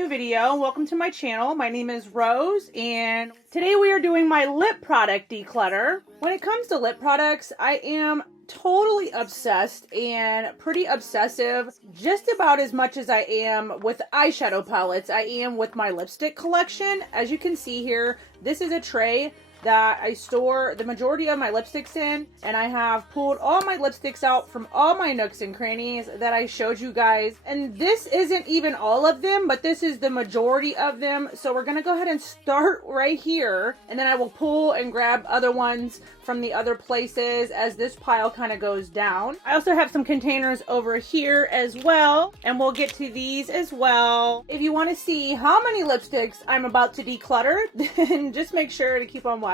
new video. Welcome to my channel. My name is Rose and today we are doing my lip product declutter. When it comes to lip products, I am totally obsessed and pretty obsessive, just about as much as I am with eyeshadow palettes. I am with my lipstick collection. As you can see here, this is a tray that I store the majority of my lipsticks in, and I have pulled all my lipsticks out from all my nooks and crannies that I showed you guys. And this isn't even all of them, but this is the majority of them. So we're gonna go ahead and start right here, and then I will pull and grab other ones from the other places as this pile kind of goes down. I also have some containers over here as well, and we'll get to these as well. If you want to see how many lipsticks I'm about to declutter, then just make sure to keep on watching.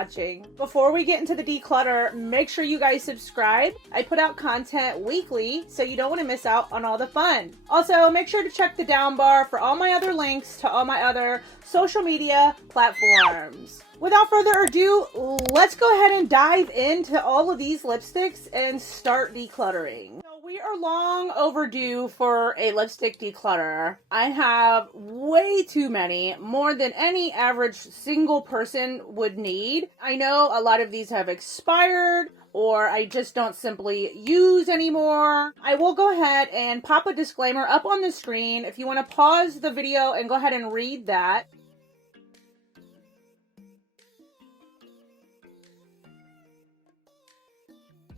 Before we get into the declutter, make sure you guys subscribe. I put out content weekly, so you don't want to miss out on all the fun. Also, make sure to check the down bar for all my other links to all my other social media platforms. Without further ado, let's go ahead and dive into all of these lipsticks and start decluttering. So we are long overdue for a lipstick declutter. I have way too many, more than any average single person would need. I know a lot of these have expired, or I just don't simply use anymore. I will go ahead and pop a disclaimer up on the screen if you want to pause the video and go ahead and read that.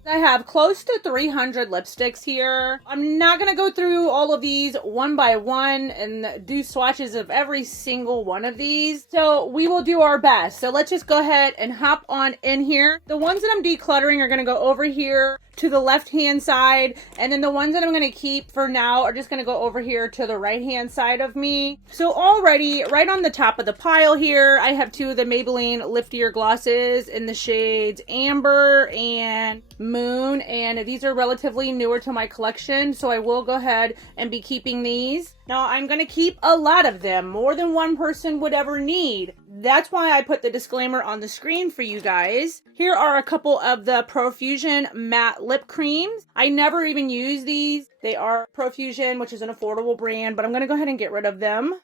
I have close to 300 lipsticks here. I'm not going to go through all of these one by one and do swatches of every single one of these. So we will do our best. So let's just go ahead and hop on in here. The ones that I'm decluttering are going to go over here to the left hand side, and then the ones that I'm going to keep for now are just going to go over here to the right hand side of me. So already right on the top of the pile here, I have two of the Maybelline Lift Your glosses in the shades Amber and Moon, and these are relatively newer to my collection, so I will go ahead and be keeping these. Now I'm going to keep a lot of them, more than one person would ever need. That's why I put the disclaimer on the screen for you guys. Here are a couple of the Profusion matte lip creams. I never even use these. They are Profusion, which is an affordable brand, but I'm going to go ahead and get rid of them.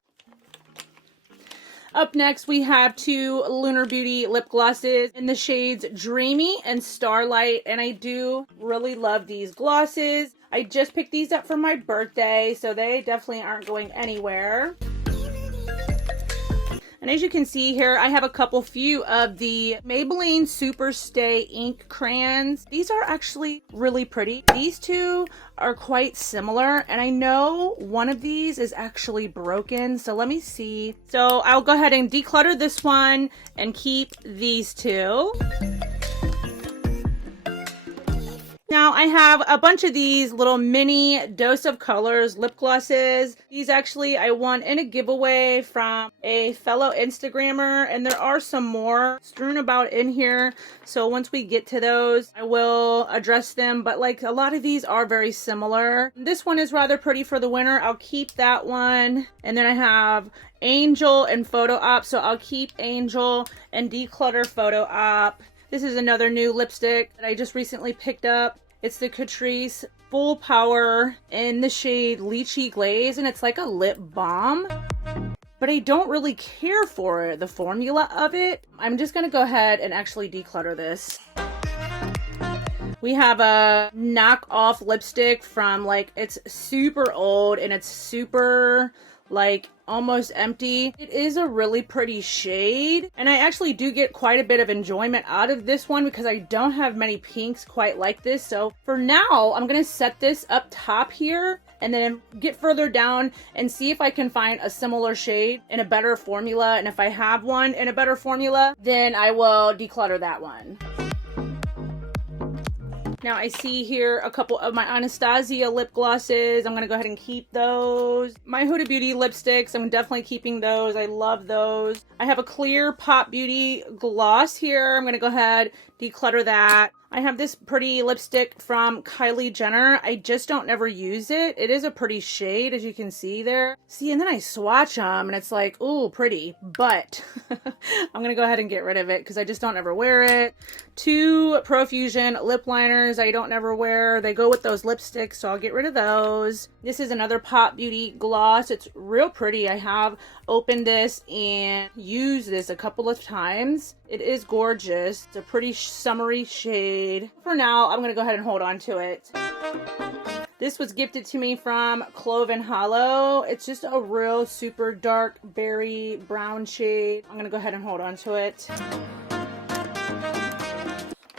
Up next, we have two Lunar Beauty lip glosses in the shades Dreamy and Starlight, and I do really love these glosses. I just picked these up for my birthday, so they definitely aren't going anywhere. And as you can see here, I have a few of the Maybelline Super Stay ink crayons. These are actually really pretty. These two are quite similar, and I know one of these is actually broken, so let me see. So I'll go ahead and declutter this one and keep these two. Now I have a bunch of these little mini Dose of Colors lip glosses. These actually I won in a giveaway from a fellow Instagrammer, and there are some more strewn about in here. So once we get to those, I will address them, but like a lot of these are very similar. This one is rather pretty for the winter. I'll keep that one. And then I have Angel and Photo Op, so I'll keep Angel and Declutter Photo Op. This is another new lipstick that I just recently picked up. It's the Catrice Full Power in the shade Lychee Glaze, and it's like a lip balm. But I don't really care for the formula of it. I'm just going to go ahead and actually declutter this. We have a knockoff lipstick from it's super old and it's super almost empty. It is a really pretty shade, and I actually do get quite a bit of enjoyment out of this one because I don't have many pinks quite like this. So for now, I'm gonna set this up top here and then get further down and see if I can find a similar shade in a better formula. And if I have one in a better formula, then I will declutter that one. Now I see here a couple of my Anastasia lip glosses. I'm going to go ahead and keep those. My Huda Beauty lipsticks, I'm definitely keeping those. I love those. I have a clear Pop Beauty gloss here. I'm going to go ahead, declutter that. I have this pretty lipstick from Kylie Jenner. I just don't ever use it. It is a pretty shade, as you can see there. See, and then I swatch them, and it's like, ooh, pretty. But I'm going to go ahead and get rid of it because I just don't ever wear it. 2 Profusion lip liners I don't ever wear. They go with those lipsticks, so I'll get rid of those. This is another Pop Beauty gloss. It's real pretty. I have opened this and used this a couple of times. It is gorgeous. It's a pretty summery shade. For now, I'm going to go ahead and hold on to it. This was gifted to me from Cloven Hollow. It's just a real super dark berry brown shade. I'm going to go ahead and hold on to it.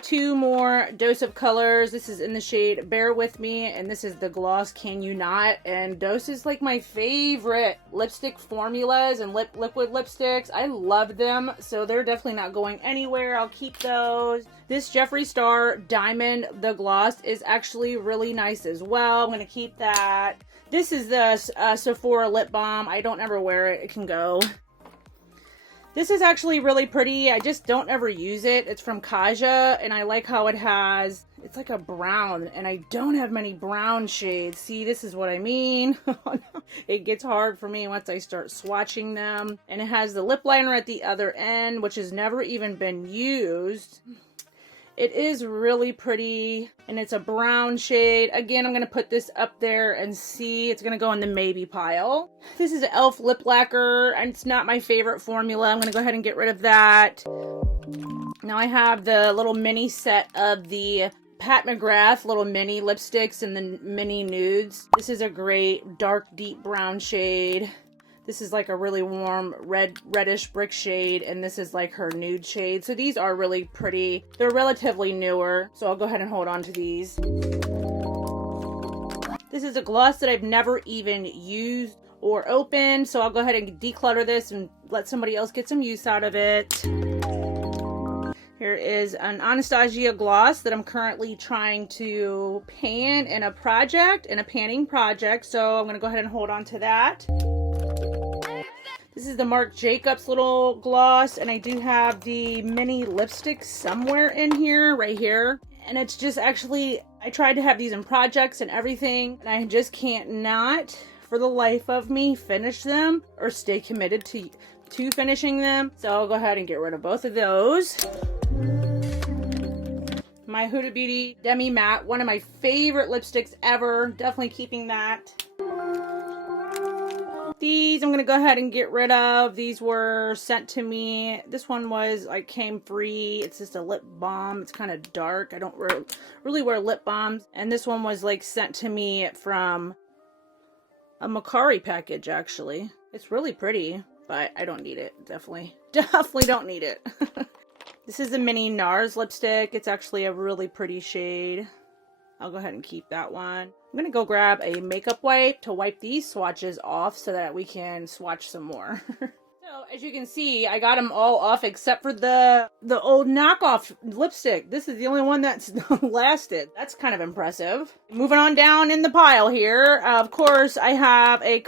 2 more Dose of colors. This is in the shade Bear With Me, and this is the gloss Can You Not. And Dose is like my favorite lipstick formulas and liquid lipsticks. I love them, so they're definitely not going anywhere. I'll keep those. This Jeffree Star Diamond, the gloss, is actually really nice as well. I'm going to keep that. This is the Sephora lip balm. I don't ever wear it. It can go. This is actually really pretty. I just don't ever use it. It's from Kaja, and I like how it has, it's like a brown, and I don't have many brown shades. See, this is what I mean. It gets hard for me once I start swatching them. And it has the lip liner at the other end, which has never even been used. It is really pretty, and it's a brown shade. Again, I'm going to put this up there and see. It's going to go in the maybe pile. This is an e.l.f. lip lacquer, and it's not my favorite formula. I'm going to go ahead and get rid of that. Now I have the little mini set of the Pat McGrath little mini lipsticks and the mini nudes. This is a great dark, deep brown shade. This is like a really warm reddish brick shade, and this is like her nude shade. So these are really pretty. They're relatively newer, so I'll go ahead and hold on to these. This is a gloss that I've never even used or opened, so I'll go ahead and declutter this and let somebody else get some use out of it. Here is an Anastasia gloss that I'm currently trying to pan in a panning project, so I'm going to go ahead and hold on to that. This is the Marc Jacobs little gloss, and I do have the mini lipstick somewhere in here, right here. And it's just actually, I tried to have these in projects and everything, and I just can't not, for the life of me, finish them or stay committed to finishing them. So I'll go ahead and get rid of both of those. My Huda Beauty Demi Matte, one of my favorite lipsticks ever. Definitely keeping that. These I'm going to go ahead and get rid of. These were sent to me. This one was, like, came free. It's just a lip balm. It's kind of dark. I don't really wear lip balms. And this one was, like, sent to me from a Macari package, actually. It's really pretty, but I don't need it. Definitely don't need it. This is a mini NARS lipstick. It's actually a really pretty shade. I'll go ahead and keep that one. I'm going to go grab a makeup wipe to wipe these swatches off so that we can swatch some more. So, as you can see, I got them all off except for the old knockoff lipstick. This is the only one that's lasted. That's kind of impressive. Moving on down in the pile here. Of course, I have a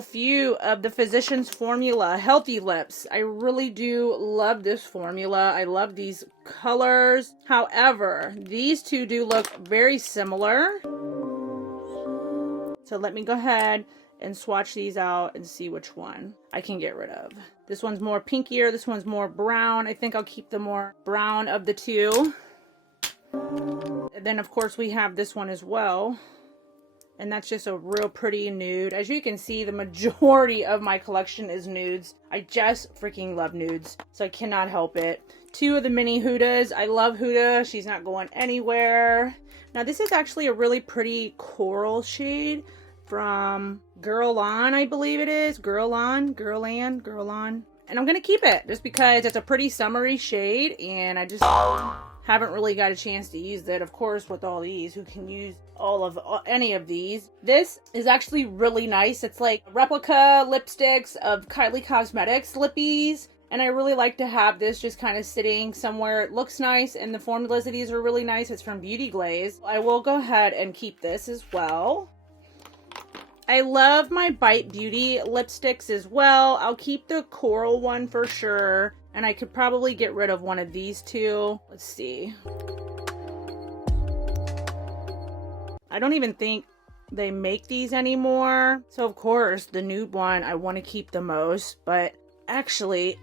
few of the Physicians Formula Healthy Lips. I really do love this formula. I love these colors. However, these two do look very similar. So let me go ahead and swatch these out and see which one I can get rid of. This one's more pinkier, this one's more brown. I think I'll keep the more brown of the two. And then of course we have this one as well. And that's just a real pretty nude. As you can see, the majority of my collection is nudes. I just freaking love nudes, so I cannot help it. 2 of the mini Hudas. I love Huda. She's not going anywhere. Now this is actually a really pretty coral shade from Girl On, I believe it is. Girl On. And I'm going to keep it just because it's a pretty summery shade, and I just haven't really got a chance to use it. Of course, with all these, who can use any of these? This is actually really nice. It's like replica lipsticks of Kylie Cosmetics Lippies. And I really like to have this just kind of sitting somewhere. It looks nice, and the formulas of these are really nice. It's from Beauty Glaze. I will go ahead and keep this as well. I love my Bite Beauty lipsticks as well. I'll keep the coral one for sure. And I could probably get rid of one of these two. Let's see. I don't even think they make these anymore. So of course, the nude one I want to keep the most, but actually,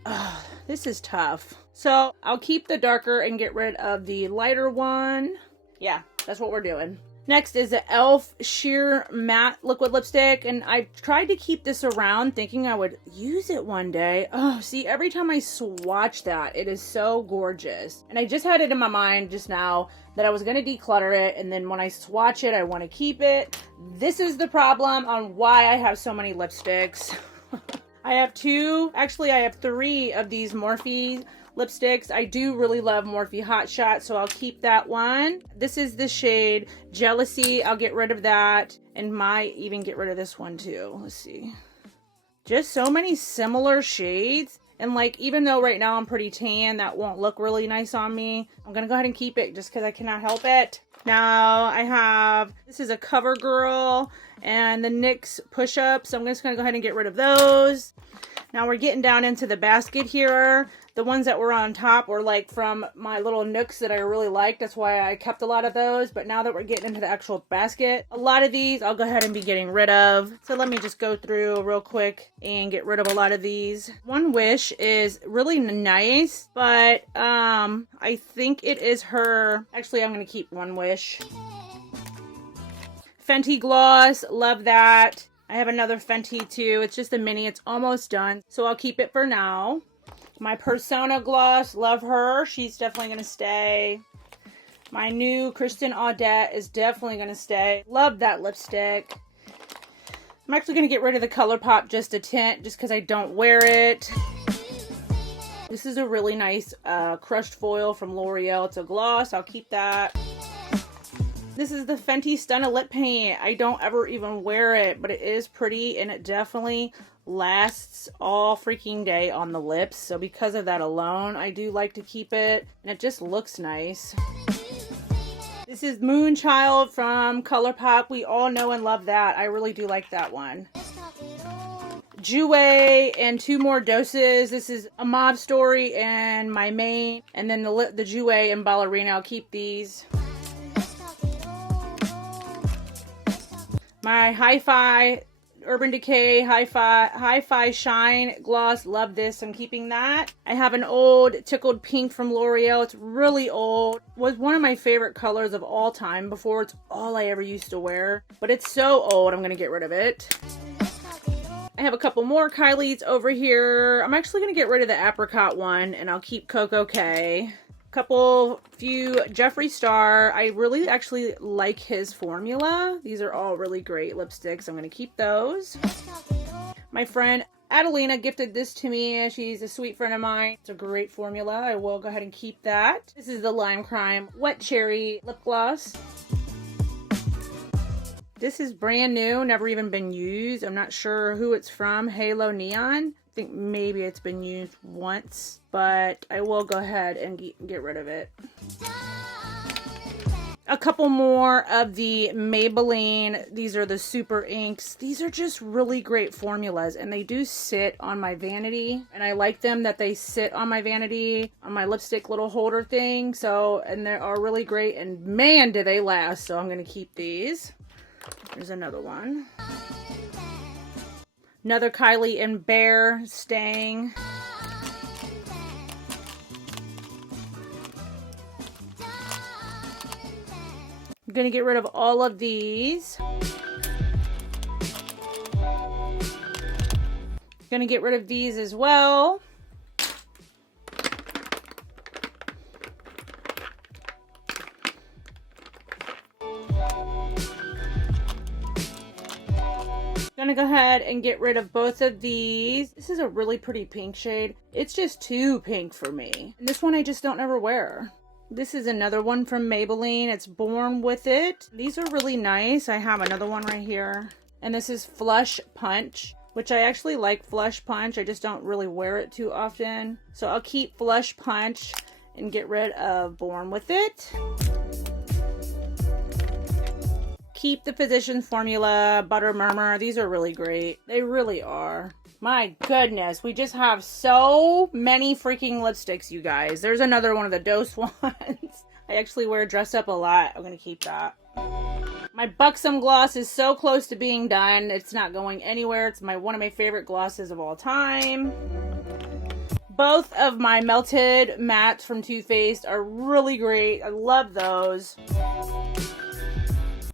this is tough. So I'll keep the darker and get rid of the lighter one. Yeah, that's what we're doing. Next is the e.l.f. Sheer Matte Liquid Lipstick, and I've tried to keep this around thinking I would use it one day. Oh, see, every time I swatch that, it is so gorgeous. And I just had it in my mind just now that I was going to declutter it, and then when I swatch it, I want to keep it. This is the problem on why I have so many lipsticks. I have three of these Morphe lipsticks. I do really love Morphe Hot Shot, so I'll keep that one. This is the shade Jealousy. I'll get rid of that, and might even get rid of this one too. Let's see. Just so many similar shades, and like, even though right now I'm pretty tan, that won't look really nice on me. I'm gonna go ahead and keep it just because I cannot help it. Now I have, this is a CoverGirl and the NYX push-ups. So I'm just gonna go ahead and get rid of those. Now we're getting down into the basket here. The ones that were on top were like from my little nooks that I really liked. That's why I kept a lot of those. But now that we're getting into the actual basket, a lot of these I'll go ahead and be getting rid of. So let me just go through real quick and get rid of a lot of these. One Wish is really nice, but I think it is her. Actually, I'm going to keep One Wish. Fenty Gloss, love that. I have another Fenty too. It's just a mini. It's almost done. So I'll keep it for now. My Persona gloss, love her. She's definitely going to stay. My new Kristen Audette is definitely going to stay. Love that lipstick. I'm actually going to get rid of the ColourPop Just a Tint just because I don't wear it. This is a really nice crushed foil from L'Oreal. It's a gloss. I'll keep that. This is the Fenty Stunna Lip Paint. I don't ever even wear it, but it is pretty and it definitely lasts all freaking day on the lips. So because of that alone, I do like to keep it, and it just looks nice. This is Moonchild from ColourPop. We all know and love that. I really do like that one. Jouer and two more doses. This is a Mauve Story and my main, and then the Jouer and Ballerina. I'll keep these. My Hi-Fi Urban Decay Hi-Fi Shine Gloss. Love this. I'm keeping that. I have an old Tickled Pink from L'Oreal. It's really old. Was one of my favorite colors of all time before. It's all I ever used to wear. But it's so old, I'm going to get rid of it. I have a couple more Kylie's over here. I'm actually going to get rid of the apricot one, and I'll keep Coco K. Few Jeffree Star. I really actually like his formula. These are all really great lipsticks. I'm going to keep those. My friend Adelina gifted this to me. She's a sweet friend of mine. It's a great formula. I will go ahead and keep that. This is the Lime Crime Wet Cherry Lip Gloss. This is brand new, never even been used. I'm not sure who it's from. Halo Neon. I think maybe it's been used once, but I will go ahead and get rid of it. A couple more of the Maybelline. These are the Super Inks. These are just really great formulas, and they do sit on my vanity, and I like them that they sit on my vanity, on my lipstick little holder thing. So, and they are really great, and man, do they last. So I'm going to keep these. There's another one. Another Kylie and Bear staying. I'm going to get rid of all of these. Going to get rid of these as well. Gonna go ahead and get rid of both of these. This is a really pretty pink shade. It's just too pink for me. And this one I just don't ever wear. This is another one from Maybelline. It's Born With It. These are really nice. I have another one right here. And this is Flush Punch, which I actually like Flush Punch. I just don't really wear it too often. So I'll keep Flush Punch and get rid of Born With It. Keep the Physicians Formula, Butter Murmur. These are really great. They really are. My goodness, we just have so many freaking lipsticks, you guys. There's another one of the Dose ones. I actually wear dress up a lot. I'm going to keep that. My Buxom gloss is so close to being done. It's not going anywhere. It's one of my favorite glosses of all time. Both of my melted mattes from Too Faced are really great. I love those.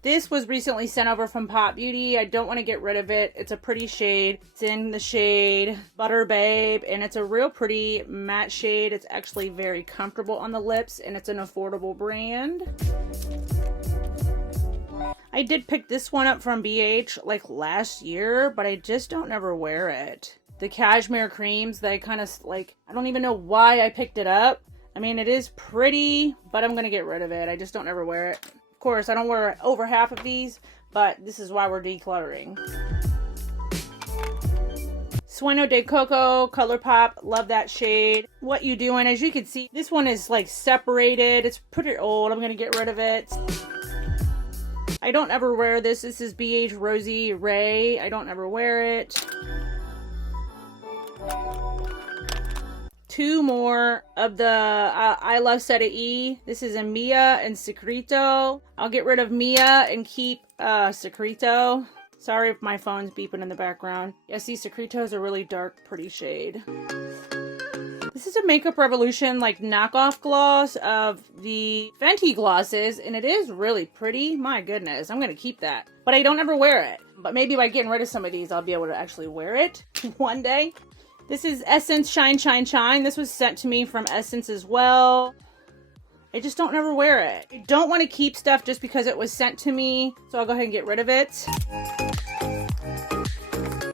This was recently sent over from Pop Beauty. I don't want to get rid of it. It's a pretty shade. It's in the shade Butter Babe, and it's a real pretty matte shade. It's actually very comfortable on the lips, and it's an affordable brand. I did pick this one up from BH like last year, but I just don't ever wear it. The cashmere creams, they kind of like, I don't even know why I picked it up. I mean, it is pretty, but I'm going to get rid of it. I just don't ever wear it. Of course, I don't wear over half of these, but this is why we're decluttering. Sueño de Coco ColourPop, love that shade. What You Doing? As you can see, this one is like separated. It's pretty old. I'm going to get rid of it. I don't ever wear this. This is BH Rosy Ray. I don't ever wear it. Two more of the I Love Seta E. This is a Mia and Secreto. I'll get rid of Mia and keep Secreto. Sorry if my phone's beeping in the background. Yeah, see, Secreto is a really dark, pretty shade. This is a Makeup Revolution like knockoff gloss of the Fenty glosses, and it is really pretty. My goodness, I'm gonna keep that. But I don't ever wear it. But maybe by getting rid of some of these, I'll be able to actually wear it one day. This is Essence Shine Shine Shine. This was sent to me from Essence as well. I just don't ever wear it. I don't want to keep stuff just because it was sent to me, so I'll go ahead and get rid of it.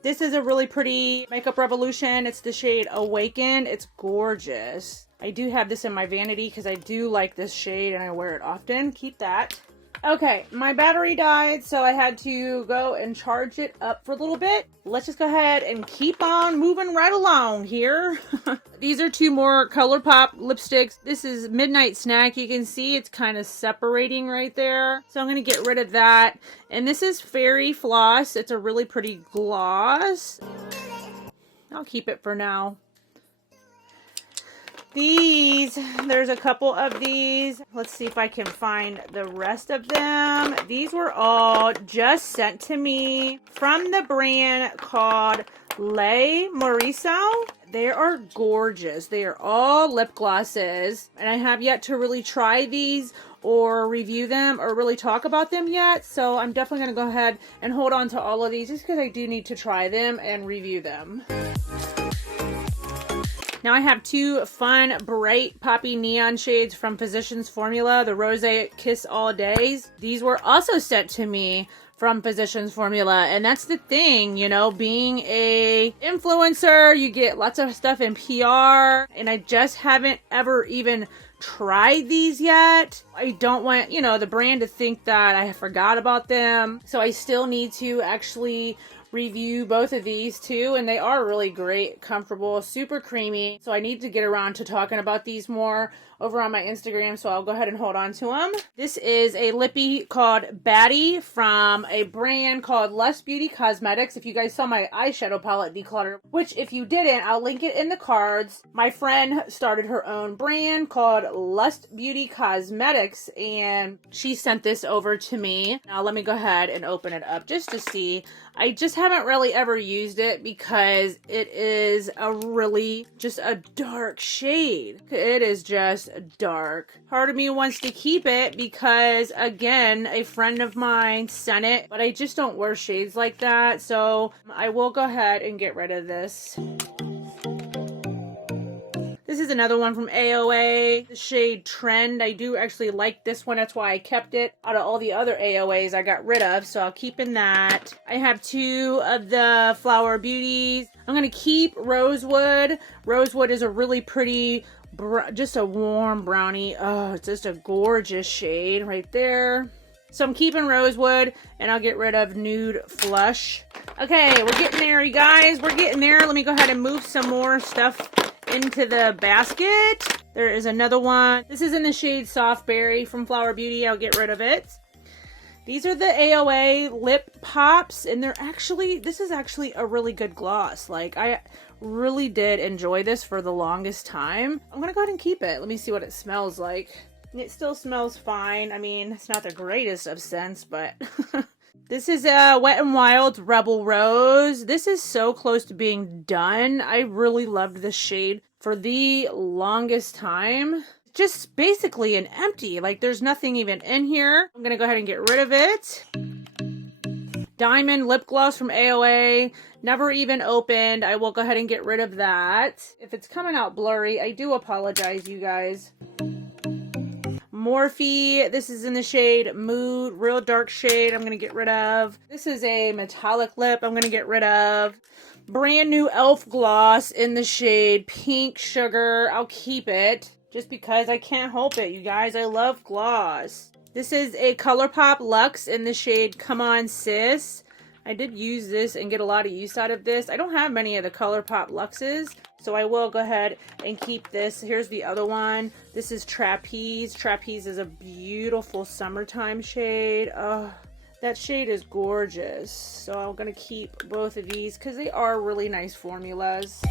This is a really pretty Makeup Revolution. It's the shade Awakened. It's gorgeous. I do have this in my vanity because I do like this shade and I wear it often. Keep that. Okay, my battery died, so I had to go and charge it up for a little bit. Let's just go ahead and keep on moving right along here. These are two more ColourPop lipsticks. This is Midnight Snack. You can see it's kind of separating right there. So I'm going to get rid of that. And this is Fairy Floss. It's a really pretty gloss. I'll keep it for now. These, there's a couple of these. Let's see if I can find the rest of them. These were all just sent to me from the brand called Le Moriso. They are gorgeous. They are all lip glosses, and I have yet to really try these or review them or really talk about them yet. So I'm definitely going to go ahead and hold on to all of these just because I do need to try them and review them. Now I have two fun, bright, poppy neon shades from Physicians Formula, the Rose Kiss All Days. These were also sent to me from Physicians Formula, and that's the thing, you know, being a influencer, you get lots of stuff in PR, and I just haven't ever even tried these yet. I don't want, you know, the brand to think that I forgot about them, so I still need to actually review both of these too, and they are really great, comfortable, super creamy. So I need to get around to talking about these more over on my Instagram, so I'll go ahead and hold on to them. This is a lippy called Baddie from a brand called Lust Beauty Cosmetics. If you guys saw my eyeshadow palette declutter, which if you didn't, I'll link it in the cards. My friend started her own brand called Lust Beauty Cosmetics, and she sent this over to me. Now let me go ahead and open it up just to see. I just haven't really ever used it because it is a really just a dark shade. It is just dark. Part of me wants to keep it because, again, a friend of mine sent it, but I just don't wear shades like that, so I will go ahead and get rid of this. This is another one from AOA, the shade Trend. I do actually like this one. That's why I kept it. Out of all the other AOAs I got rid of, so I'll keep in that. I have two of the Flower Beauties. I'm going to keep Rosewood. Rosewood is a really pretty, just a warm brownie. Oh, it's just a gorgeous shade right there. So I'm keeping Rosewood, and I'll get rid of Nude Flush. Okay, we're getting there, you guys. We're getting there. Let me go ahead and move some more stuff into the basket. There is another one. This is in the shade Soft Berry from Flower Beauty. I'll get rid of it. These are the AOA lip pops, and this is actually a really good gloss. Like, I really did enjoy this for the longest time. I'm gonna go ahead and keep it. Let me see what it smells like. It still smells fine. I mean, it's not the greatest of scents, but this is Wet n Wild Rebel Rose. This is so close to being done. I really loved this shade for the longest time. Just basically an empty, like there's nothing even in here. I'm gonna go ahead and get rid of it. Diamond lip gloss from AOA, never even opened. I will go ahead and get rid of that. If it's coming out blurry, I do apologize, you guys. Morphe, this is in the shade Mood, real dark shade. I'm gonna get rid of. This is a metallic lip. I'm gonna get rid of. Brand new e.l.f. gloss in the shade Pink Sugar. I'll keep it just because I can't help it, you guys. I love gloss. This is a ColourPop Luxe in the shade Come On Sis. I did use this and get a lot of use out of this. I don't have many of the ColourPop Luxes, so I will go ahead and keep this. Here's the other one. This is Trapeze. Trapeze is a beautiful summertime shade. Oh, that shade is gorgeous. So I'm going to keep both of these because they are really nice formulas.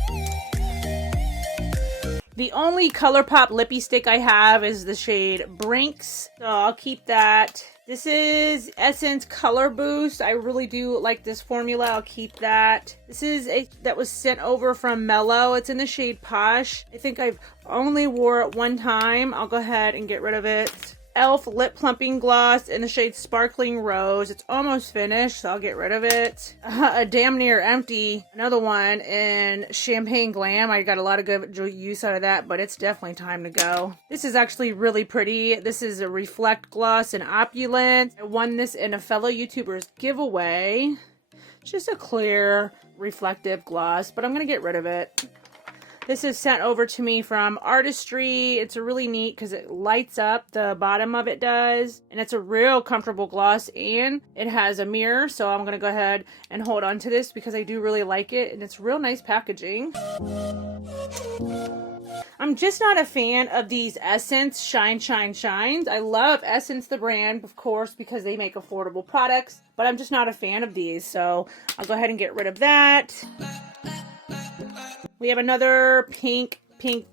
The only ColourPop lippy stick I have is the shade Brinks, so I'll keep that. This is Essence Color Boost. I really do like this formula. I'll keep that. This is that was sent over from Mellow. It's in the shade Posh. I think I've only wore it one time. I'll go ahead and get rid of it. e.l.f. Lip Plumping Gloss in the shade Sparkling Rose. It's almost finished, so I'll get rid of it. A Damn Near Empty. Another one in Champagne Glam. I got a lot of good use out of that, but it's definitely time to go. This is actually really pretty. This is a Reflect Gloss in Opulence. I won this in a fellow YouTuber's giveaway. It's just a clear, reflective gloss, but I'm going to get rid of it. This is sent over to me from Artistry. It's a really neat because it lights up, the bottom of it does. And it's a real comfortable gloss and it has a mirror. So I'm going to go ahead and hold on to this because I do really like it. And it's real nice packaging. I'm just not a fan of these Essence Shine Shine Shines. I love Essence the brand, of course, because they make affordable products. But I'm just not a fan of these. So I'll go ahead and get rid of that. We have another pink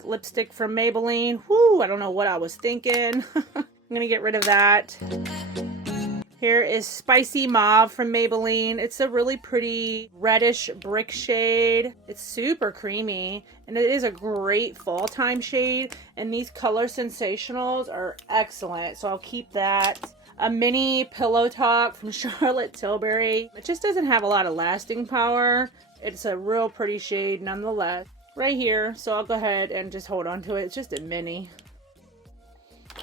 lipstick from Maybelline. Whoo, I don't know what I was thinking. I'm going to get rid of that. Here is Spicy Mauve from Maybelline. It's a really pretty reddish brick shade. It's super creamy. And it is a great fall time shade. And these color sensationals are excellent. So I'll keep that. A mini Pillow Talk from Charlotte Tilbury. It just doesn't have a lot of lasting power. It's a real pretty shade nonetheless. Right here. So I'll go ahead and just hold on to it. It's just a mini.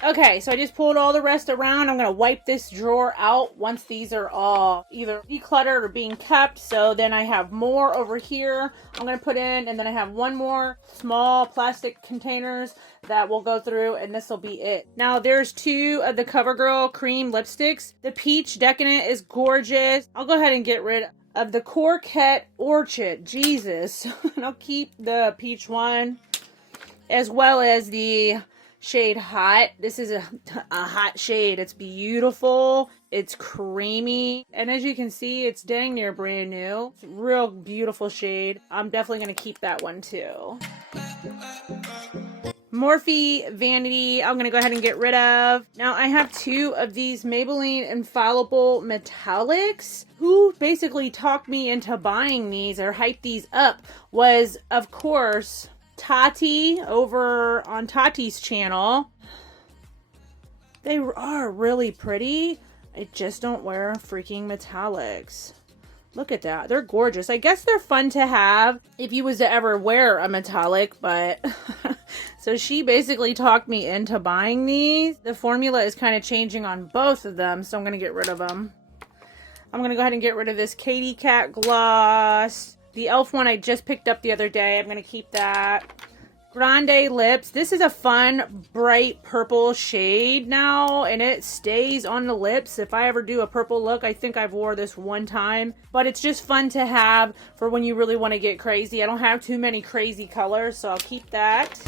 Okay, so I just pulled all the rest around. I'm going to wipe this drawer out once these are all either decluttered or being kept. So then I have more over here I'm going to put in. And then I have one more small plastic containers that will go through. And this will be it. Now there's two of the CoverGirl cream lipsticks. The Peach Decadent is gorgeous. I'll go ahead and get rid of the Coquette Orchid. Jesus. And I'll keep the peach one as well as the shade Hot. This is a hot shade. It's beautiful. It's creamy. And as you can see, it's dang near brand new. It's a real beautiful shade. I'm definitely going to keep that one too. Morphe Vanity, I'm going to go ahead and get rid of. Now, I have two of these Maybelline Infallible Metallics. Who basically talked me into buying these or hyped these up was, of course, Tati over on Tati's channel. They are really pretty. I just don't wear freaking metallics. Look at that. They're gorgeous. I guess they're fun to have if you was to ever wear a metallic, but so she basically talked me into buying these. The formula is kind of changing on both of them, so I'm going to get rid of them. I'm going to go ahead and get rid of this Katy Cat gloss. The e.l.f. one I just picked up the other day. I'm going to keep that. Grande Lips. This is a fun, bright purple shade now, and it stays on the lips. If I ever do a purple look, I think I've wore this one time, but it's just fun to have for when you really want to get crazy. I don't have too many crazy colors, so I'll keep that.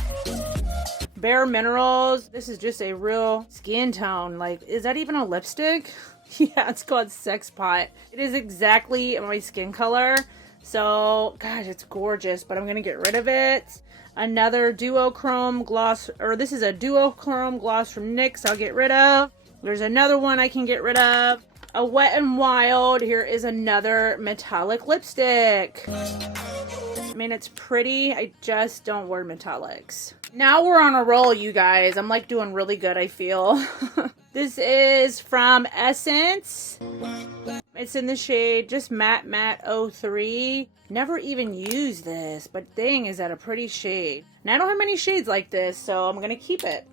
Bare Minerals. This is just a real skin tone. Like, is that even a lipstick? Yeah, it's called Sex Pot. It is exactly my skin color. So, gosh, it's gorgeous, but I'm going to get rid of it. Another duochrome gloss, or this is a duochrome gloss from NYX I'll get rid of. There's another one I can get rid of. A Wet n Wild. Here is another metallic lipstick. I mean, it's pretty. I just don't wear metallics. Now we're on a roll, you guys. I'm like doing really good, I feel. This is from Essence. It's in the shade just Matte 03. Never even used this, but dang, is that a pretty shade. And I don't have many shades like this, so I'm gonna keep it.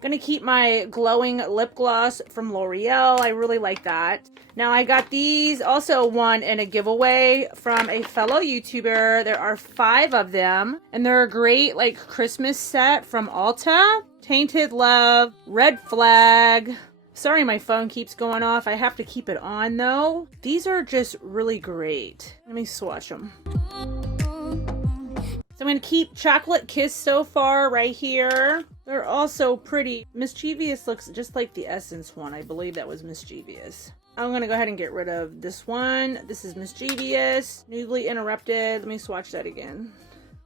Gonna keep my glowing lip gloss from L'Oreal. I really like that. Now I got these also won in a giveaway from a fellow YouTuber. There are 5 of them, and they're a great like Christmas set from Ulta. Tainted Love, Red Flag. Sorry, my phone keeps going off. I have to keep it on though. These are just really great. Let me swatch them. So I'm going to keep Chocolate Kiss so far right here. They're also pretty. Mischievous looks just like the Essence one. I believe that was Mischievous. I'm going to go ahead and get rid of this one. This is Mischievous. Nudely Interrupted. Let me swatch that again.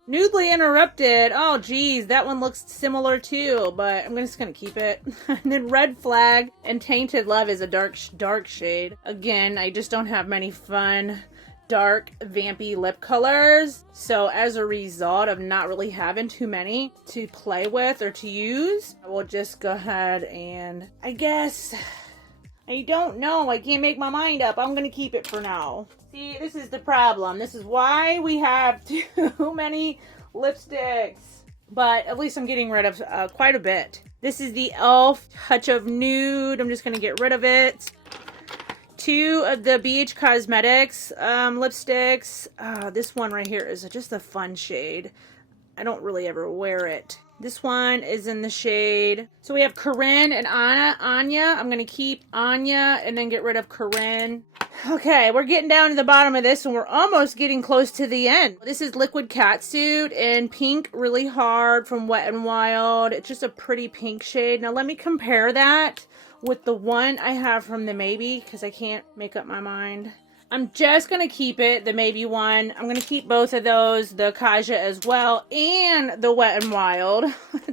Nudely Interrupted. Oh, geez. That one looks similar too, but I'm just going to keep it. And then Red Flag and Tainted Love is a dark shade. Again, I just don't have many fun, dark, vampy lip colors. So as a result of not really having too many to play with or to use, I will just go ahead and, I guess, I don't know. I can't make my mind up. I'm going to keep it for now. See, this is the problem. This is why we have too many lipsticks. But at least I'm getting rid of quite a bit. This is the e.l.f. Touch of Nude. I'm just going to get rid of it. 2 of the BH Cosmetics lipsticks. This one right here is just a fun shade. I don't really ever wear it. This one is in the shade. So we have Corinne and Anya. I'm going to keep Anya and then get rid of Corinne. Okay, we're getting down to the bottom of this and we're almost getting close to the end. This is Liquid Catsuit in Pink Really Hard from Wet n Wild. It's just a pretty pink shade. Now let me compare that with the one I have from the Maybe because I can't make up my mind. I'm just going to keep it, the Maybe one. I'm going to keep both of those, the Kaja as well, and the Wet n Wild.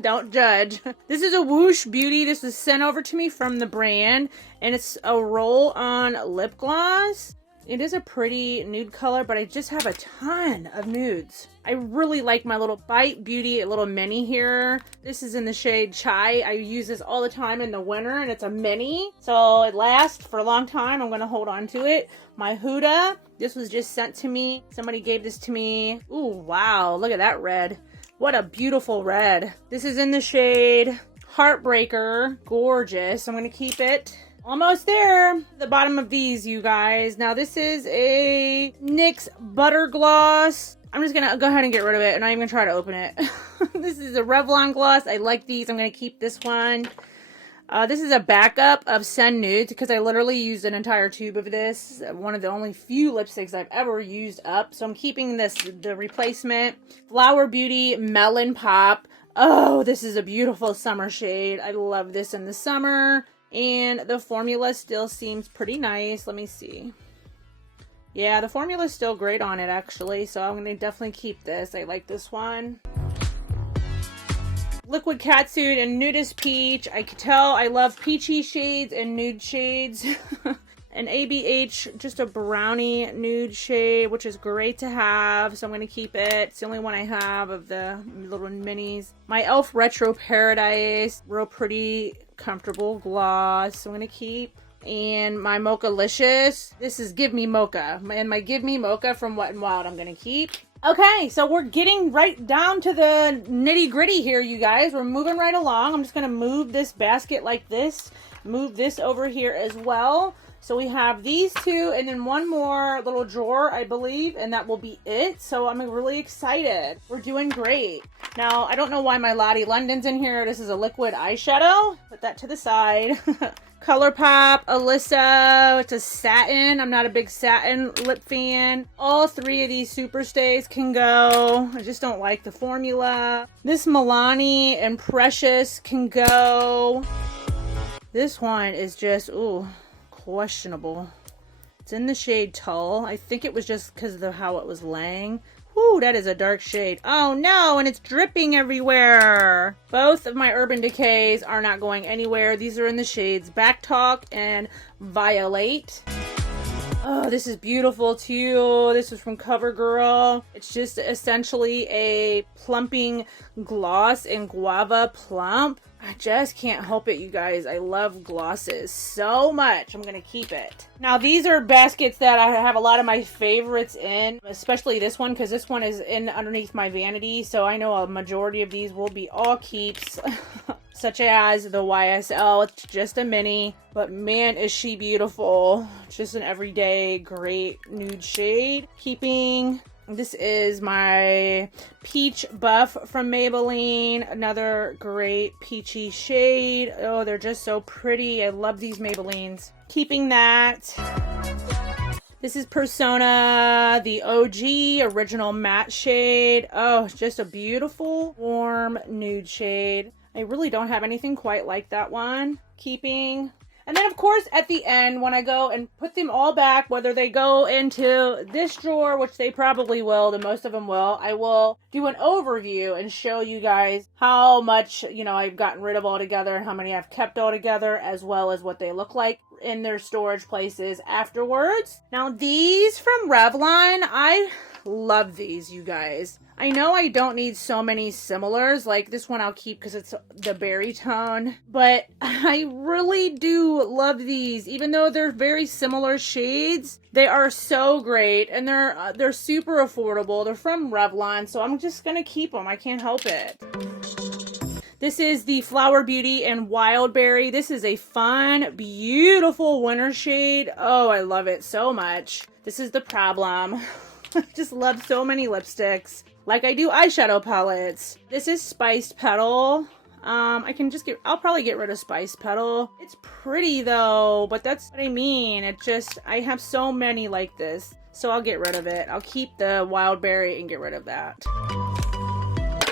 Don't judge. This is a Whoosh Beauty. This was sent over to me from the brand, and it's a roll-on lip gloss. It is a pretty nude color, but I just have a ton of nudes. I really like my little Bite Beauty little mini here. This is in the shade Chai. I use this all the time in the winter, and it's a mini, so it lasts for a long time. I'm going to hold on to it. My Huda. This was just sent to me. Somebody gave this to me. Ooh, wow. Look at that red. What a beautiful red. This is in the shade Heartbreaker. Gorgeous. I'm going to keep it. Almost there. The bottom of these, you guys. Now, this is a NYX Butter Gloss. I'm just going to go ahead and get rid of it. I'm not even going to try to open it. This is a Revlon gloss. I like these. I'm going to keep this one. This is a backup of Sun Nude because I literally used an entire tube of this. One of the only few lipsticks I've ever used up. So I'm keeping this, the replacement. Flower Beauty Melon Pop. Oh, this is a beautiful summer shade. I love this in the summer. And the formula still seems pretty nice. Let me see. Yeah, the formula is still great on it, actually. So I'm going to definitely keep this. I like this one. Liquid Catsuit and Nudist Peach. I can tell I love peachy shades and nude shades. An ABH, just a brownie nude shade, which is great to have. So I'm going to keep it. It's the only one I have of the little minis. My e.l.f. Retro Paradise. Real pretty, comfortable gloss. So I'm going to keep. And my Mochalicious. This is Give Me Mocha. And my Give Me Mocha from Wet n Wild I'm going to keep. Okay, so we're getting right down to the nitty gritty here, you guys. We're moving right along. I'm just going to move this basket like this. move this over here as well. So we have these two and then one more little drawer, I believe, and that will be it. So I'm really excited. We're doing great. Now, I don't know why my Lottie London's in here. This is a liquid eyeshadow. Put that to the side. ColourPop, Alyssa, it's a satin. I'm not a big satin lip fan. All three of these Superstays can go. I just don't like the formula. This Milani and Precious can go. This one is just, ooh, questionable. It's in the shade Tulle. I think it was just because of how it was laying. Ooh, that is a dark shade. Oh no, and it's dripping everywhere. Both of my Urban Decays are not going anywhere. These are in the shades Back Talk and Violate. Oh, this is beautiful too. This is from CoverGirl. It's just essentially a plumping gloss in Guava Plump. I just can't help it, you guys. I love glosses so much. I'm going to keep it. Now, these are baskets that I have a lot of my favorites in, especially this one, because this one is in underneath my vanity. So I know a majority of these will be all keeps, such as the YSL. It's just a mini, but man, is she beautiful. Just an everyday great nude shade. Keeping... This is my Peach Buff from Maybelline. Another great peachy shade. Oh, they're just so pretty. I love these Maybellines. Keeping that. This is Persona, the OG original matte shade. Oh, just a beautiful, warm nude shade. I really don't have anything quite like that one. Keeping. And then, of course, at the end, when I go and put them all back, whether they go into this drawer, which they probably will, the most of them will, I will do an overview and show you guys how much, you know, I've gotten rid of altogether and how many I've kept altogether, as well as what they look like in their storage places afterwards. Now, these from Revlon, I love these, you guys. I know I don't need so many similars, like this one I'll keep because it's the berry tone, but I really do love these. Even though they're very similar shades, they are so great, and they're super affordable. They're from Revlon, so I'm just gonna keep them. I can't help it. This is the Flower Beauty and Wildberry. This is a fun, beautiful winter shade. Oh, I love it so much. This is the problem. I just love so many lipsticks. Like I do eyeshadow palettes. This is Spiced Petal. I'll probably get rid of Spiced Petal. It's pretty though, but that's what I mean. I have so many like this. So I'll get rid of it. I'll keep the Wildberry and get rid of that.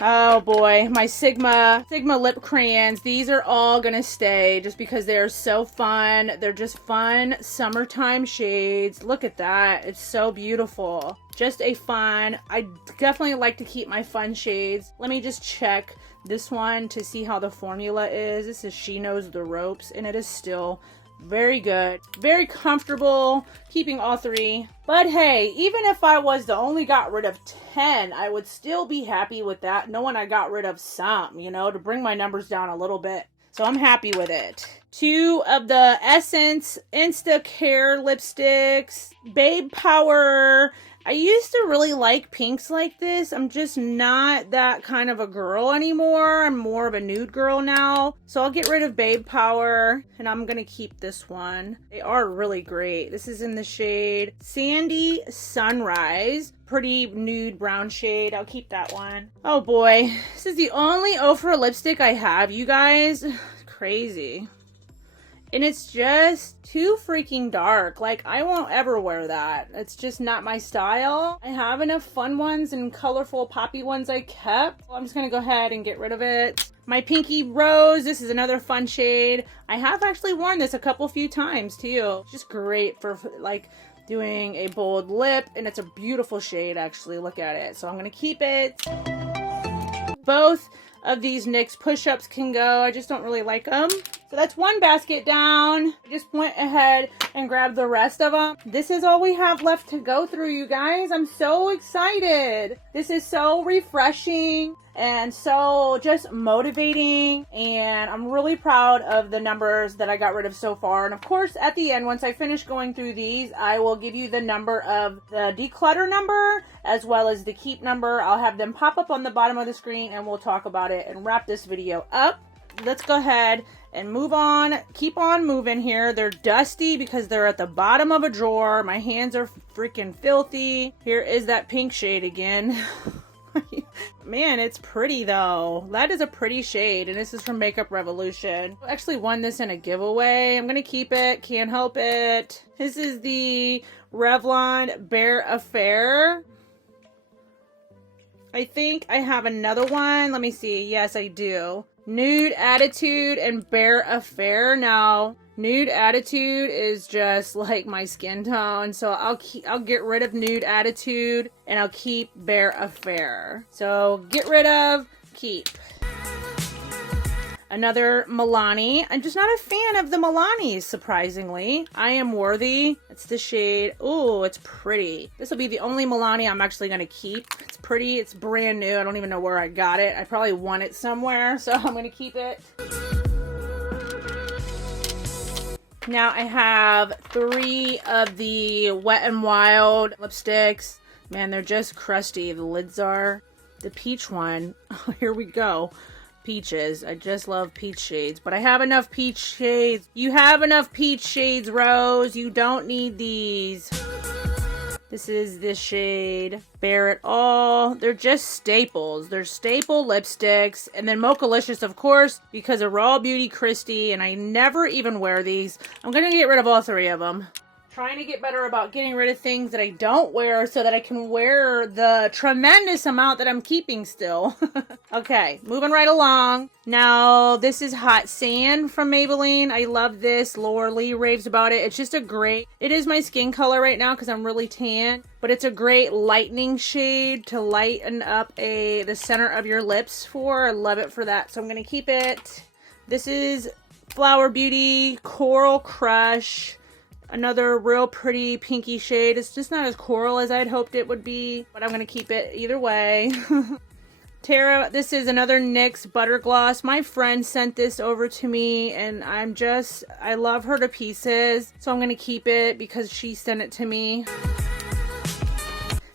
Oh boy, my Sigma lip crayons. These are all gonna stay just because they're so fun. They're just fun summertime shades. Look at that. It's so beautiful. Just a fun. I definitely like to keep my fun shades. Let me just check this one to see how the formula is. This is She Knows the Ropes, and it is still very good. Very comfortable keeping all three. But hey, even if I was to only got rid of 10, I would still be happy with that, knowing I got rid of some, you know, to bring my numbers down a little bit. So I'm happy with it. 2 of the Essence Insta Care lipsticks. Babe Power. I used to really like pinks like this. I'm just not that kind of a girl anymore. I'm more of a nude girl now. So I'll get rid of Babe Power, and I'm gonna keep this one. They are really great. This is in the shade Sandy Sunrise. Pretty nude brown shade. I'll keep that one. Oh boy. This is the only Ofra lipstick I have, you guys. Crazy. And it's just too freaking dark. Like, I won't ever wear that. It's just not my style. I have enough fun ones and colorful poppy ones I kept. So I'm just going to go ahead and get rid of it. My Pinky Rose. This is another fun shade. I have actually worn this a few times too. Just great for like doing a bold lip. And it's a beautiful shade actually. Look at it. So I'm going to keep it. Both of these NYX push-ups can go. I just don't really like them. So that's one basket down. I just went ahead and grabbed the rest of them. This is all we have left to go through, you guys. I'm so excited. This is so refreshing and so just motivating. And I'm really proud of the numbers that I got rid of so far. And of course, at the end, once I finish going through these, I will give you the number of the declutter number as well as the keep number. I'll have them pop up on the bottom of the screen and we'll talk about it and wrap this video up. let's go ahead and move on. Keep on moving here. They're dusty because they're at the bottom of a drawer. My hands are freaking filthy. Here is that pink shade again. Man, it's pretty though. That is a pretty shade, and this is from Makeup Revolution. I actually won this in a giveaway. I'm gonna keep it. Can't help it. This is the Revlon Bare Affair. I think I have another one. Let me see. Yes, I do. Nude Attitude and Bare Affair. Now, Nude Attitude is just like my skin tone, so I'll get rid of Nude Attitude and I'll keep Bare Affair. So get rid of, keep. Another Milani. I'm just not a fan of the Milanis, surprisingly. I Am Worthy. It's the shade. Ooh, it's pretty. This will be the only Milani I'm actually going to keep. It's pretty. It's brand new. I don't even know where I got it. I probably won it somewhere, so I'm going to keep it. Now I have 3 of the Wet n Wild lipsticks. Man, they're just crusty. The lids are. The peach one. Oh, here we go. Peaches. I just love peach shades, but I have enough peach shades. You have enough peach shades, Rose. You don't need these. This is the shade Bare It All. They're just staples. They're staple lipsticks. And then Mochalicious, of course, because of Raw Beauty Christie, and I never even wear these. I'm gonna get rid of all 3 of them. Trying to get better about getting rid of things that I don't wear so that I can wear the tremendous amount that I'm keeping still. Okay, moving right along. Now, this is Hot Sand from Maybelline. I love this. Laura Lee raves about it. It's just a great, it is my skin color right now because I'm really tan, but it's a great lightening shade to lighten up the center of your lips for. I love it for that, so I'm going to keep it. This is Flower Beauty Coral Crush. Another real pretty pinky shade. It's just not as coral as I'd hoped it would be, but I'm going to keep it either way. Tara, this is another NYX Butter Gloss. My friend sent this over to me, and I love her to pieces, so I'm going to keep it because she sent it to me.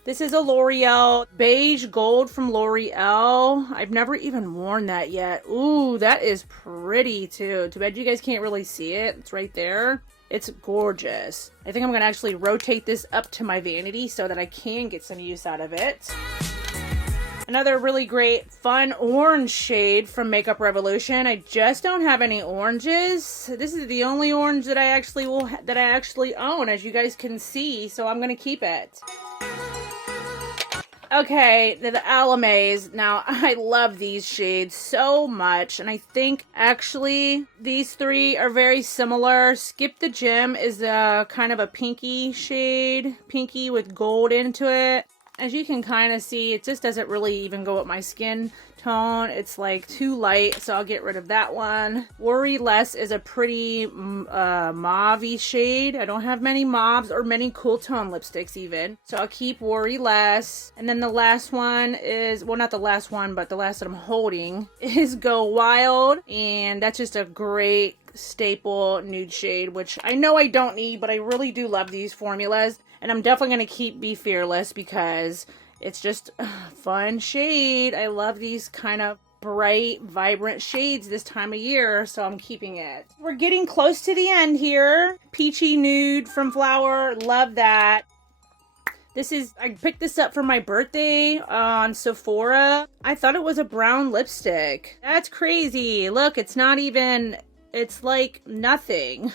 This is a L'Oreal Beige Gold from L'Oreal. I've never even worn that yet. Ooh, that is pretty too. Too bad you guys can't really see it. It's right there. It's gorgeous. I think I'm going to actually rotate this up to my vanity so that I can get some use out of it. Another really great fun orange shade from Makeup Revolution. I just don't have any oranges. This is the only orange that I actually own, as you guys can see, so I'm going to keep it. Okay, the Alamaze. Now, I love these shades so much, and I think actually these 3 are very similar. Skip the Gym is a kind of a pinky shade, pinky with gold into it. As you can kind of see, it just doesn't really even go with my skin tone. It's like too light, so I'll get rid of that one. Worry Less is a pretty mauve-y shade. I don't have many mauves or many cool tone lipsticks even, so I'll keep Worry Less. And then the last one is, well, not the last one, but the last that I'm holding is Go Wild, and that's just a great staple nude shade, which I know I don't need, but I really do love these formulas. And I'm definitely going to keep Be Fearless because it's just a fun shade. I love these kind of bright, vibrant shades this time of year, so I'm keeping it. We're getting close to the end here. Peachy Nude from Flower. Love that. I picked this up for my birthday on Sephora. I thought it was a brown lipstick. That's crazy. Look, it's not even, it's like nothing.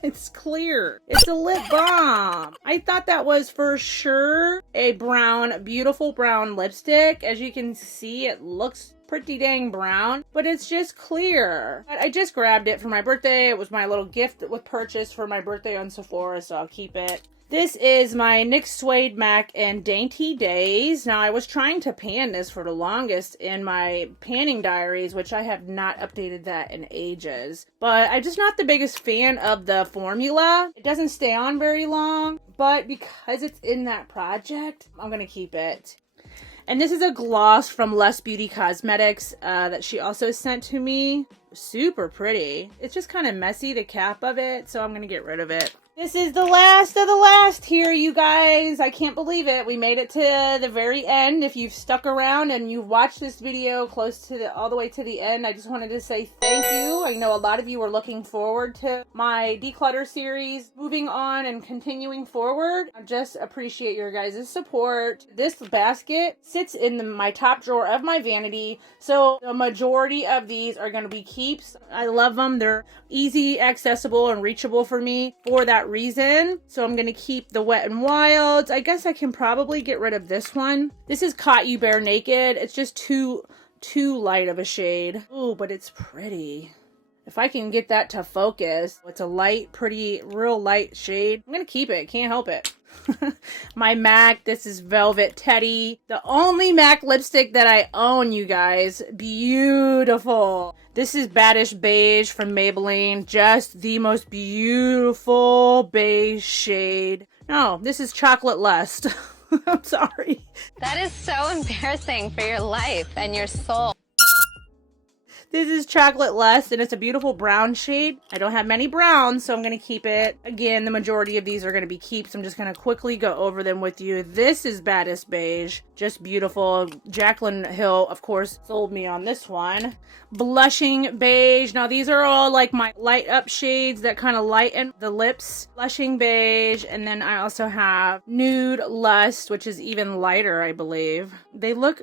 It's clear. It's a lip balm. I thought that was for sure a brown, beautiful brown lipstick. As you can see, it looks pretty dang brown, but it's just clear. I just grabbed it for my birthday. It was my little gift with purchase for my birthday on Sephora, so I'll keep it. This is my NYX Suede Mac and Dainty Days. Now, I was trying to pan this for the longest in my panning diaries, which I have not updated that in ages. But I'm just not the biggest fan of the formula. It doesn't stay on very long, but because it's in that project, I'm going to keep it. And this is a gloss from Less Beauty Cosmetics that she also sent to me. Super pretty. It's just kind of messy, the cap of it, so I'm going to get rid of it. This is the last of the last here, you guys. I can't believe it. We made it to the very end. If you've stuck around and you've watched this video close to all the way to the end, I just wanted to say thank you. I know a lot of you were looking forward to my declutter series, moving on and continuing forward. I just appreciate your guys' support. This basket sits in my top drawer of my vanity, so the majority of these are going to be keeps. I love them. They're easy, accessible, and reachable for me for that reason. So I'm going to keep the Wet n Wilds. I guess I can probably get rid of this one. This is Caught You Bare Naked. It's just too light of a shade. Ooh, but it's pretty. If I can get that to focus, it's a light, pretty, real light shade. I'm going to keep it. Can't help it. My MAC, this is Velvet Teddy. The only MAC lipstick that I own, you guys. Beautiful. This is Baddish Beige from Maybelline. Just the most beautiful beige shade. No, this is Chocolate Lust. I'm sorry. That is so embarrassing for your life and your soul. This is Chocolate Lust, and it's a beautiful brown shade. I don't have many browns, so I'm going to keep it. Again, the majority of these are going to be keeps. I'm just going to quickly go over them with you. This is Baddest Beige. Just beautiful. Jaclyn Hill, of course, sold me on this one. Blushing Beige. Now, these are all like my light up shades that kind of lighten the lips. Blushing Beige. And then I also have Nude Lust, which is even lighter, I believe. They look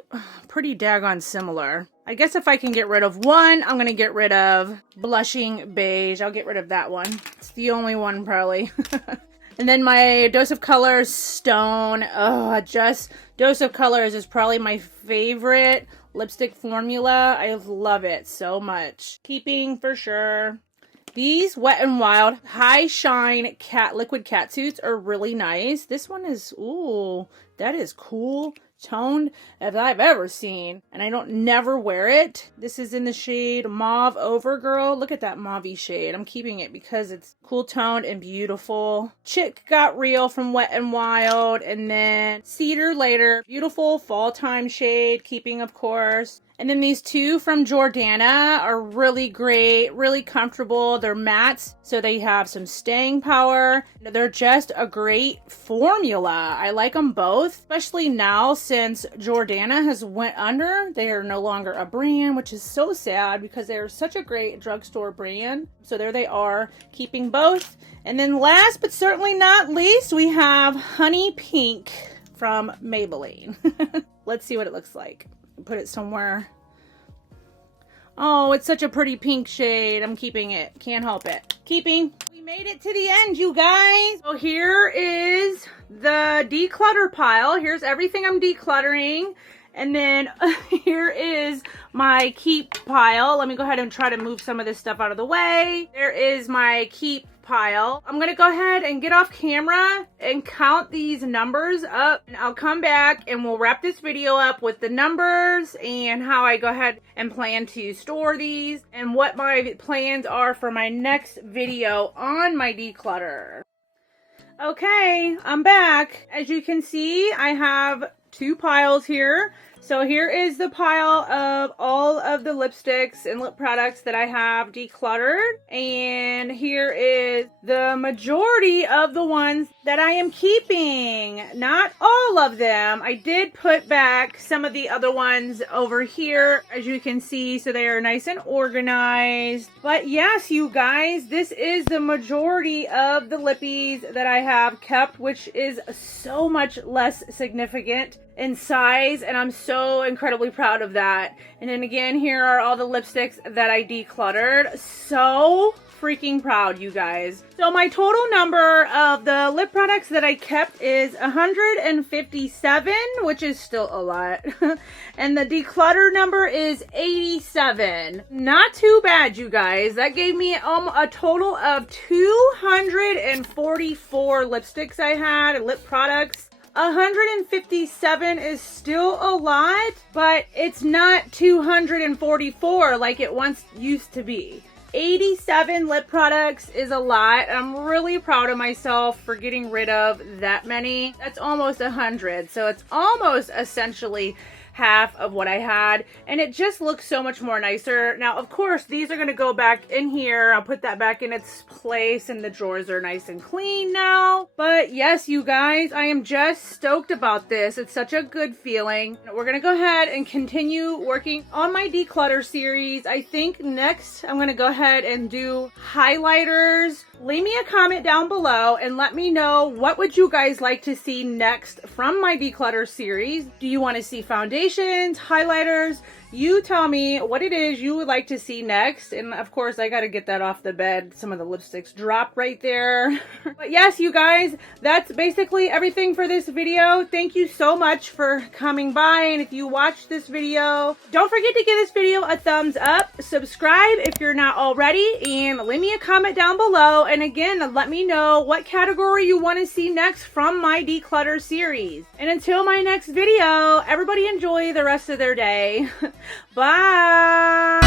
pretty daggone similar. I guess if I can get rid of one, I'm going to get rid of Blushing Beige. I'll get rid of that one. It's the only one, probably. And then my Dose of Colors Stone. Oh, just Dose of Colors is probably my favorite lipstick formula. I love it so much. Keeping for sure. These Wet n Wild High Shine Liquid Catsuits are really nice. This one is, ooh, that is cool toned as I've ever seen, and I don't never wear it. This is in the shade Mauve Overgirl. Look at that mauvey shade. I'm keeping it because it's cool toned and beautiful. Chick Got Real from Wet n Wild, and then Cedar Later, beautiful fall time shade, keeping of course. And then these two from Jordana are really great, really comfortable. They're mattes, so they have some staying power. They're just a great formula. I like them both, especially now since Jordana has went under. They are no longer a brand, which is so sad because they're such a great drugstore brand. So there they are, keeping both. And then last but certainly not least, we have Honey Pink from Maybelline. Let's see what it looks like. Put it somewhere. Oh, it's such a pretty pink shade. I'm keeping it. Can't help it. Keeping. We made it to the end, you guys. So here is the declutter pile. Here's everything I'm decluttering. And then here is my keep pile. Let me go ahead and try to move some of this stuff out of the way. There is my keep pile. I'm going to go ahead and get off camera and count these numbers up, and I'll come back and we'll wrap this video up with the numbers and how I go ahead and plan to store these and what my plans are for my next video on my declutter. Okay, I'm back. As you can see, I have two piles here. So here is the pile of all of the lipsticks and lip products that I have decluttered. And here is the majority of the ones that I am keeping. Not all of them. I did put back some of the other ones over here, as you can see, so they are nice and organized. But yes, you guys, this is the majority of the Lippies that I have kept, which is so much less significant in size, and I'm so incredibly proud of that. And then again, here are all the lipsticks that I decluttered. So freaking proud, you guys. So my total number of the lip products that I kept is 157, which is still a lot. And the declutter number is 87. Not too bad, you guys. That gave me a total of 244 lipsticks I had and lip products. 157 is still a lot, but it's not 244 like it once used to be. 87 lip products is a lot. I'm really proud of myself for getting rid of that many. That's almost 100, so it's almost essentially half of what I had, and it just looks so much more nicer. Now, of course, these are going to go back in here. I'll put that back in its place, and the drawers are nice and clean now. But yes, you guys, I am just stoked about this. It's such a good feeling. We're going to go ahead and continue working on my declutter series. I think next I'm going to go ahead and do highlighters. Leave me a comment down below and let me know, what would you guys like to see next from my declutter series? Do you want to see foundations, highlighters? You tell me what it is you would like to see next. And of course, I got to get that off the bed. Some of the lipsticks dropped right there. But yes, you guys, that's basically everything for this video. Thank you so much for coming by. And if you watched this video, don't forget to give this video a thumbs up. Subscribe if you're not already. And leave me a comment down below. And again, let me know what category you want to see next from my declutter series. And until my next video, everybody enjoy the rest of their day. Bye.